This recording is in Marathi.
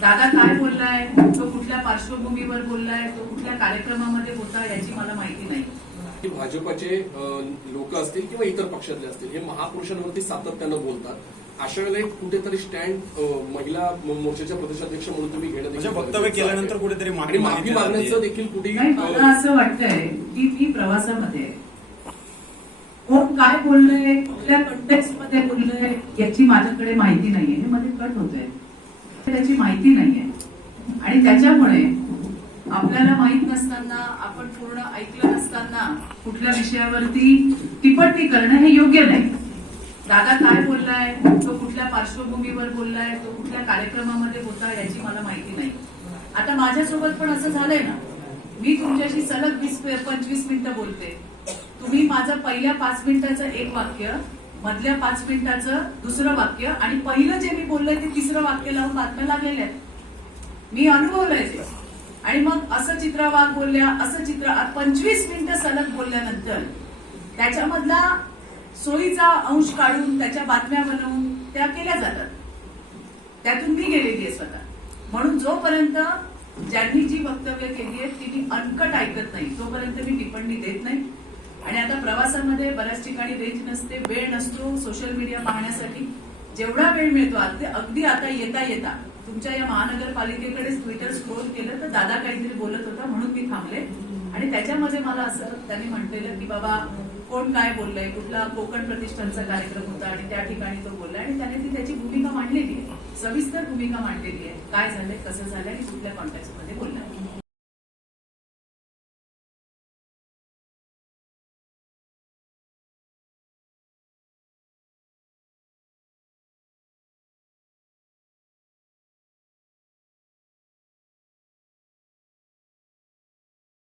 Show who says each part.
Speaker 1: दादा काय बोललाय तो कुठल्या पार्श्वभूमीवर बोललाय तो कुठल्या कार्यक्रमामध्ये होता याची मला माहिती नाही
Speaker 2: की भाजपचे लोक असतील किंवा इतर पक्षातले असतील हे महापुरुषांवरती सातत्यानं बोलतात अशा वेळेला एक कुठेतरी स्टँड महिला मो- मोर्चाच्या प्रदेशाध्यक्ष म्हणून तुम्ही घेणं म्हणजे
Speaker 3: वक्तव्य केल्यानंतर आहे. कुठेतरी मागितली
Speaker 2: मागण्याचं. देखील कुठेही
Speaker 1: नाही मला असं वाटतंय की मी प्रवासामध्ये आहे. कोण काय बोललंय कुठल्या कंटेक्स्टमध्ये बोललंय याची माझ्याकडे माहिती नाहीये हे मध्ये कट होतंय त्याची माहिती नाहीये. आणि त्याच्यामुळे आपल्याला माहीत नसताना आपण पूर्ण ऐकलं नसताना कुठल्या विषयावरती टिप्पणी करणं हे योग्य नाही. दादा काय बोललाय? तो कुठल्या पार्श्वभूमीवर बोललाय? तो कुठल्या कार्यक्रमामध्ये होता? याची मला माहिती नाही. आता माझ्यासोबत पण असं झालंय ना. मी तुमच्याशी सलग वीस पंचवीस मिनिटं बोलते. तुम्ही माझं पहिल्या पाच मिनिटाचं एक वाक्य मधल्या पाच मिनिटाचं दुसरं वाक्य आणि पहिलं जे मी बोललंय ते तिसरं वाक्य लावून बातम्या लागलेल्या आहेत. मी अनुभवलंय ते. आणि मग असं चित्र वाघ बोलल्या असं चित्र पंचवीस मिनिटं सलग बोलल्यानंतर त्याच्यामधला सोयीचा अंश काढून त्याच्या बातम्या बनवून त्या केल्या जातात. त्यातून मी गेलेली आहे स्वतः. म्हणून जोपर्यंत ज्यांनी जी वक्तव्य केली आहेत ती मी अनकट ऐकत नाही तोपर्यंत मी टिप्पणी देत नाही. आता बऱ्याच ठिकाणी रेंज नसते वेळ नसतो सोशल मीडिया पाहण्यासाठी. जेवढा वेळ मिळतो अगदी अगदी आता येता येता. तुमच्या या महानगरपालिकेकडे ट्विटर स्क्रोल केलं तर दादा काहीतरी बोलत होता म्हणून मी थांबले. आणि त्याच्यामध्ये मला असं त्यांनी म्हटलेलं की बाबा कोण काय बोललंय? कुठला कोकण प्रतिष्ठानचा कार्यक्रम होता? आणि त्या ठिकाणी तो बोलला. आणि त्याने ती त्याची भूमिका मांडलेली आहे. सविस्तर भूमिका मांडलेली आहे. काय झालंय कसं झालंय आणि कुठल्या कॉन्टॅक्टमध्ये बोलला